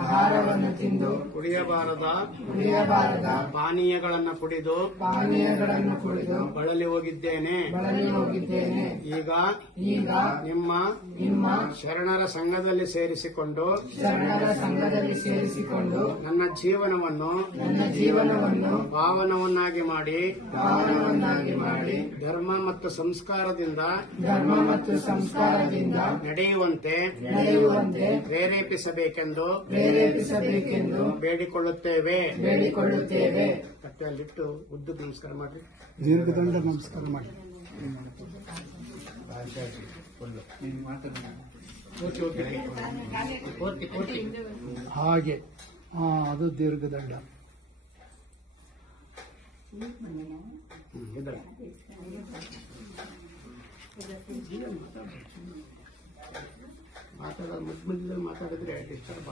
ಆಹಾರವನ್ನು ತಿಂದು ಕುಡಿಯಬಾರದ ಪಾನೀಯಗಳನ್ನು ಕುಡಿದು ಬಳಲಿ ಹೋಗಿದ್ದೇನೆ. ಈಗ ನಿಮ್ಮ ಶರಣರ ಸಂಘದಲ್ಲಿ ಸೇರಿಸಿಕೊಂಡು ನನ್ನ ಜೀವನವನ್ನು ಪಾವನವನ್ನಾಗಿ ಮಾಡಿ ಧರ್ಮ ಮತ್ತು ಸಂಸ್ಕಾರದಿಂದ ನಡೆಯುವಂತೆ ಪ್ರೇರೇಪಿಸಬೇಕೆಂದು ಬೇಡಿಕೊಳ್ಳುತ್ತೇವೆ. ಕಟ್ಟೆಯಲ್ಲಿಟ್ಟು ಉದ್ದಕ್ಕೆ ನಮಸ್ಕಾರ ಮಾಡಿ, ದೀರ್ಘದಂಡ ನಮಸ್ಕಾರ ಮಾಡಿ. ಹಾಗೆ ಅದು ದೀರ್ಘದಂಡ. ಮಾತಾಡಿದ್ರೆ ಡಿಸ್ಟರ್ಬ್